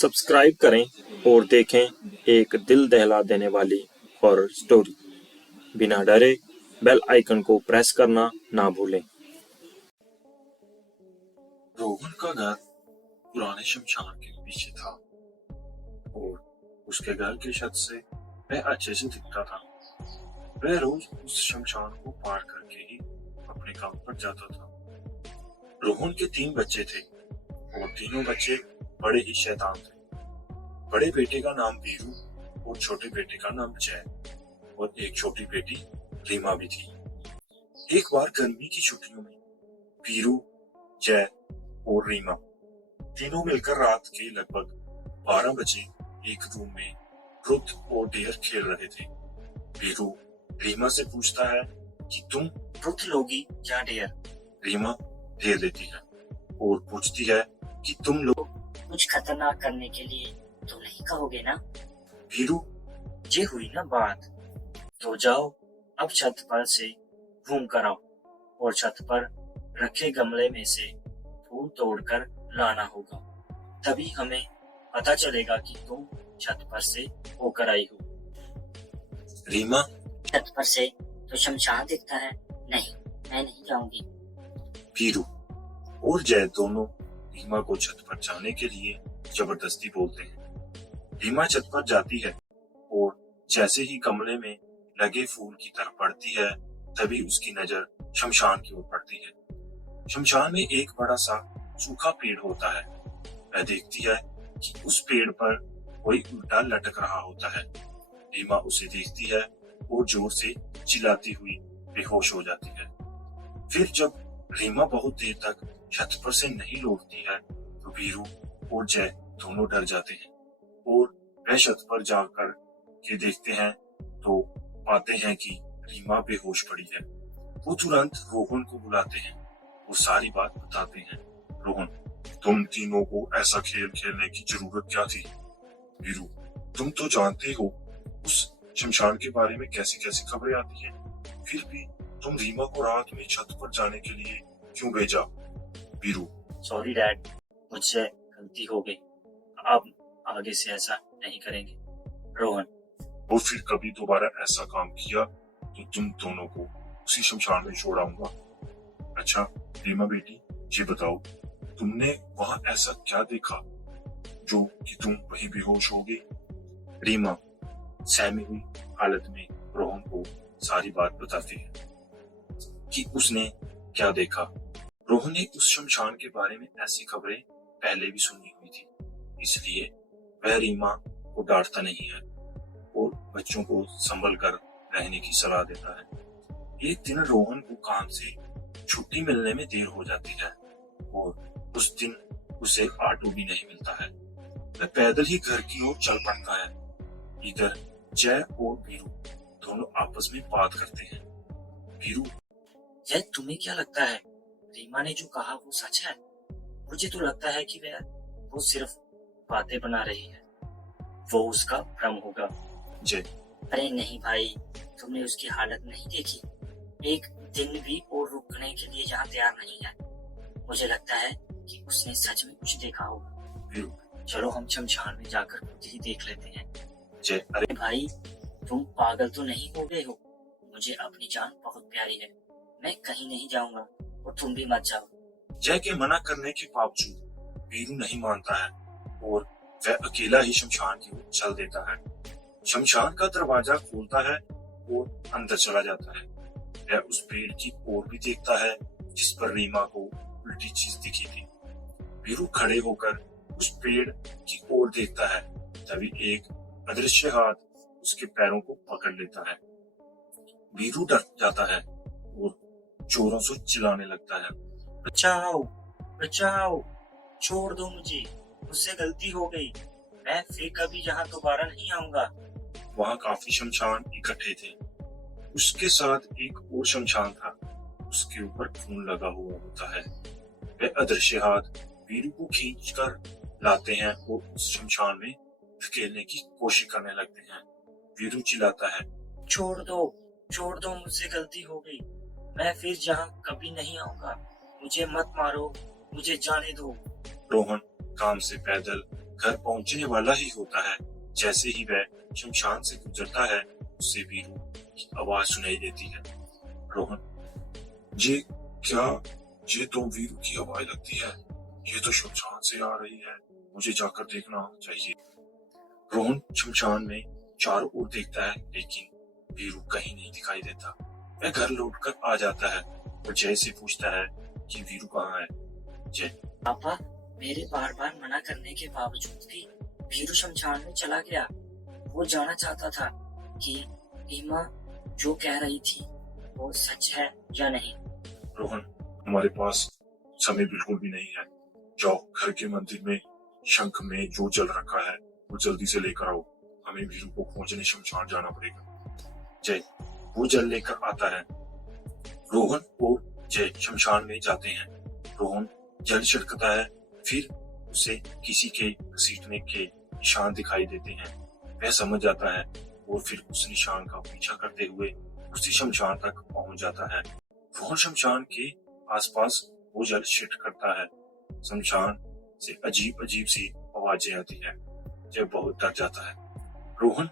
Subscribe करें और देखें एक दिल दहला देने वाली हॉरर स्टोरी। बिना डरे बेल आइकन को प्रेस करना ना भूलें। रोहन का घर पुराने शमशान के पीछे था और उसके घर की छत से वह अच्छे से दिखता था। वह रोज उस शमशान को पार करके ही अपने काम पर जाता था। रोहन के 3 बच्चे थे और तीनों बच्चे बड़े ही शैतान थे। बड़े बेटे का नाम वीरू और छोटे बेटे का नाम जय और एक छोटी बेटी रीमा भी थी। एक बार गर्मी की छुट्टियों में वीरू, जय और रीमा तीनों मिलकर रात के लगभग 12 बजे एक रूम में ट्रुथ और डेयर खेल रहे थे। वीरू रीमा से पूछता है कि तुम ट्रुथ लोगी या डेयर? रीमा डेयर लेती है और पूछती है कि तुम लोग कुछ खतरनाक करने के लिए तो नहीं कहोगे ना? वीरू, ये हुई ना बात। तो जाओ अब छत पर से घूम कर आओ और छत पर रखे गमले में से फूल तोड़कर लाना होगा, तभी हमें पता चलेगा कि तुम छत पर से होकर आई हो। रीमा, छत पर से तो शमशान दिखता है। नहीं, मैं नहीं जाऊंगी। वीरू और जय दोनों रीमा को छत पर जाने के लिए जबरदस्ती बोलते हैं। रीमा छत पर जाती है और जैसे ही गमले में लगे फूल की तरफ बढ़ती है, तभी उसकी नजर शमशान की ओर पड़ती है। शमशान में एक बड़ा सा सूखा पेड़ होता है। वह देखती है कि उस पेड़ पर कोई उल्टा लटक रहा होता है। रीमा उसे देखती है और जोर से चिल्लाती हुई बेहोश हो जाती है। फिर जब रीमा बहुत देर तक छत पर से नहीं लौटती है, तो वीरू और जय दोनों डर जाते हैं और वह छत पर जाकर के देखते हैं तो पाते हैं कि रीमा बेहोश पड़ी है। वो तुरंत रोहन को बुलाते हैं और सारी बात बताते हैं। रोहन, तुम तीनों को ऐसा खेल खेलने की जरूरत क्या थी? वीरू, तुम तो जानते हो उस शमशान के बारे में कैसी कैसी खबरें आती हैं, फिर भी तुम रीमा को रात में छत पर जाने के लिए क्यों भेजा? वीरू, सॉरी डैड, मुझसे गलती हो गई। अब आगे से ऐसा नहीं करेंगे। रोहन, और फिर कभी दोबारा ऐसा काम किया तो तुम दोनों को उसी शमशान में छोड़ आऊंगा। अच्छा रीमा बेटी, ये बताओ तुमने वहां ऐसा क्या देखा जो कि तुम वहीं बेहोश हो गई? रीमा सहमी हुई हालत में रोहन को सारी बात बताती है कि उसने क्या देखा। रोहन ने उस शमशान के बारे में ऐसी खबरें पहले भी सुनी हुई थी, इसलिए वह रीमा को डांटता नहीं है और बच्चों को संभल कर रहने की सलाह देता है। एक दिन रोहन को काम से छुट्टी मिलने में देर हो जाती है और उस दिन उसे ऑटो भी नहीं मिलता है। वह पैदल ही घर की ओर चल पड़ता है। इधर जय और वीरू दोनों आपस में बात करते हैं। वीरू, यह तुम्हें क्या लगता है? रीमा ने जो कहा वो सच है? मुझे तो लगता है कि वो सिर्फ बातें बना रही है। वो उसका भ्रम होगा। जय, अरे नहीं भाई, तुमने उसकी हालत नहीं देखी? एक दिन भी और रुकने के लिए यहाँ तैयार नहीं है। मुझे लगता है कि उसने सच में कुछ देखा होगा। वीरू, चलो हम शमशान में जाकर खुद ही देख लेते हैं। जय, अरे भाई, तुम पागल तो नहीं हो गए हो? मुझे अपनी जान बहुत प्यारी है। मैं कहीं नहीं जाऊंगा और तुम भी मत जाओ। जय के मना करने के बावजूद वीरू नहीं मानता है और वह अकेला ही शमशान की ओर चल देता है। शमशान का दरवाजा खोलता है और अंदर चला जाता है। वह उस पेड़ की ओर भी देखता है जिस पर रीमा को उल्टी चीज दिखी थी। वीरू खड़े होकर उस पेड़ की ओर देखता है, तभी एक अदृश्य हाथ उसके पैरों को पकड़ लेता है। वीरू डर जाता है और जोरों से चिल्लाने लगता है, बचाओ, बचाओ, छोड़ दो मुझे, मुझसे गलती हो गई। मैं फिर कभी यहाँ दोबारा नहीं आऊंगा। वहाँ काफी शमशान इकट्ठे थे। उसके साथ एक और शमशान था, उसके ऊपर खून लगा हुआ होता है। वह अदृश्य हाथ वीरू को खींच कर लाते हैं और उस शमशान में धकेलने की कोशिश करने लगते हैं। वीरू चिल्लाता है, छोड़ दो, मुझसे गलती हो गई। मैं फिर यहाँ कभी नहीं आऊंगा। मुझे मत मारो, मुझे जाने दो। रोहन काम से पैदल घर पहुंचने वाला ही होता है। जैसे ही वह शमशान से गुजरता है, उससे वीरू की आवाज सुनाई देती है। रोहन, ये तो वीरू की आवाज लगती है। ये तो शमशान से आ रही है, मुझे जाकर देखना चाहिए। रोहन शमशान में चारों ओर देखता है, लेकिन वीरू कहीं नहीं दिखाई देता। वह घर लौटकर आ जाता है और जय से पूछता है कि वीरू कहाँ है। जय, पापा, मेरे बार बार मना करने के बावजूद भी वीरू शमशान में चला गया। वो जानना चाहता था कि रीमा जो कह रही थी वो सच है या नहीं। रोहन, हमारे पास समय बिल्कुल भी नहीं है। जाओ, घर के मंदिर में शंख में जो जल रखा है वो जल्दी से लेकर आओ। हमें वीरू को खोजने शमशान जाना पड़ेगा। जय वो जल लेकर आता है। रोहन और जय शमशान में जाते हैं। रोहन जल छिड़कता है, फिर उसे किसी के घसीटने के निशान दिखाई देते हैं। वह समझ जाता है और फिर उस निशान का पीछा करते हुए उसी शमशान तक पहुंच जाता है। रोहन शमशान के आसपास वो जल छिड़कता है। शमशान से अजीब अजीब सी आवाजें आती है। जय बहुत डर जाता है। रोहन,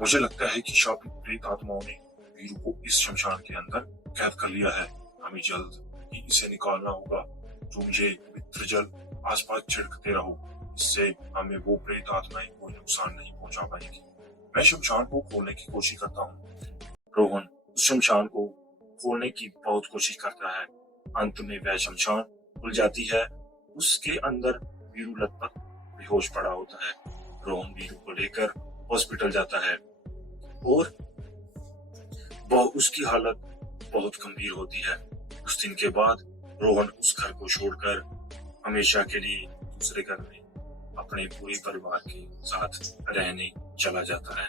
मुझे लगता है कि शापित प्रेत आत्माओं ने वीरू को इस शमशान के अंदर कैद कर लिया है। हमें जल्द ही इसे निकालना होगा। तुम ये पवित्र जल आसपास छिड़कते रहो, इससे हमें वो प्रेत आत्माएं कोई नुकसान नहीं पहुंचा पाएंगी। मैं शमशान को खोलने की कोशिश करता हूँ। रोहन उस शमशान को खोलने की बहुत कोशिश करता है। अंत में वह शमशान खुल जाती है। उसके अंदर वीरू लगभग बेहोश पड़ा होता है। रोहन वीरू को लेकर हॉस्पिटल जाता है और उसकी हालत बहुत गंभीर होती है। उस दिन के बाद रोहन उस घर को छोड़कर हमेशा के लिए दूसरे घर में अपने पूरे परिवार के साथ रहने चला जाता है।